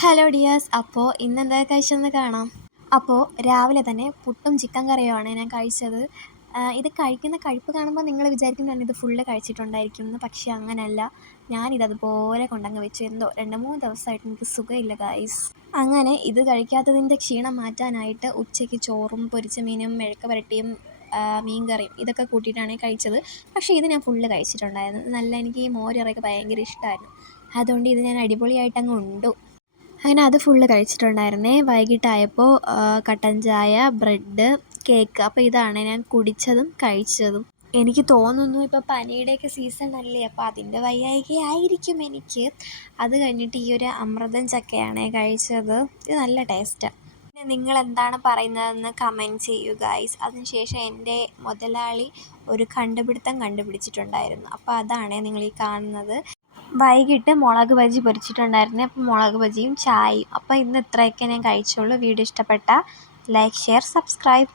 Hello dears. അപ്പോൾ ഇന്നെന്താ കഴിച്ചതെന്ന് കാണാം. അപ്പോൾ രാവിലെ തന്നെ പുട്ടും ചിക്കൻ കറിയുമാണ് ഞാൻ കഴിച്ചത്. ഇത് കഴിക്കുന്ന കഴിപ്പ് കാണുമ്പോൾ നിങ്ങൾ വിചാരിക്കും ഞാനിത് ഫുള്ള് കഴിച്ചിട്ടുണ്ടായിരിക്കും എന്ന്. പക്ഷേ അങ്ങനെയല്ല, ഞാനിതതുപോലെ കൊണ്ടങ്ങ് വെച്ചു. എന്തോ 2-3 ദിവസമായിട്ട് എനിക്ക് സുഖമില്ല ഗായ്സ്. അങ്ങനെ ഇത് കഴിക്കാത്തതിൻ്റെ ക്ഷീണം മാറ്റാനായിട്ട് ഉച്ചയ്ക്ക് ചോറും പൊരിച്ച മീനും മെഴുക്ക് പുരട്ടിയും മീൻ കറിയും ഇതൊക്കെ കൂട്ടിയിട്ടാണ് കഴിച്ചത്. പക്ഷേ ഇത് ഞാൻ ഫുള്ള് കഴിച്ചിട്ടുണ്ടായിരുന്നു. നല്ല എനിക്ക് ഈ മോരറിയൊക്കെ ഭയങ്കര ഇഷ്ടമായിരുന്നു. അതുകൊണ്ട് ഇത് ഞാൻ അടിപൊളിയായിട്ട് അങ്ങ് ഉണ്ടു. അങ്ങനെ അത് ഫുള്ള് കഴിച്ചിട്ടുണ്ടായിരുന്നേ. വൈകിട്ടായപ്പോൾ കട്ടൻ ചായ, ബ്രെഡ്, കേക്ക്. അപ്പോൾ ഇതാണ് ഞാൻ കുടിച്ചതും കഴിച്ചതും. എനിക്ക് തോന്നുന്നു ഇപ്പോൾ പനിയുടെയൊക്കെ സീസൺ അല്ലേ, അപ്പോൾ അതിൻ്റെ വയ്യായ്കയായിരിക്കും എനിക്ക്. അത് കഴിഞ്ഞിട്ട് ഈ ഒരു അമൃതം ചക്കയാണ് കഴിച്ചത്. ഇത് നല്ല ടേസ്റ്റാണ്. പിന്നെ നിങ്ങളെന്താണ് പറയുന്നതെന്ന് കമൻറ്റ് ചെയ്യൂ ഗൈസ്. അതിനുശേഷം എൻ്റെ മുതലാളി ഒരു കണ്ടുപിടുത്തം കണ്ടുപിടിച്ചിട്ടുണ്ടായിരുന്നു. അപ്പോൾ അതാണ് നിങ്ങളീ കാണുന്നത്. വൈകിട്ട് മുളക് ബജി പൊരിച്ചിട്ടുണ്ടായിരുന്നു. അപ്പോൾ മുളക് ബജിയും ചായയും. അപ്പോൾ ഇന്ന് ഇത്രയൊക്കെ ഞാൻ കഴിച്ചുള്ളൂ. വീഡിയോ ഇഷ്ടപ്പെട്ടാൽ ലൈക്ക്, ഷെയർ, സബ്സ്ക്രൈബ്.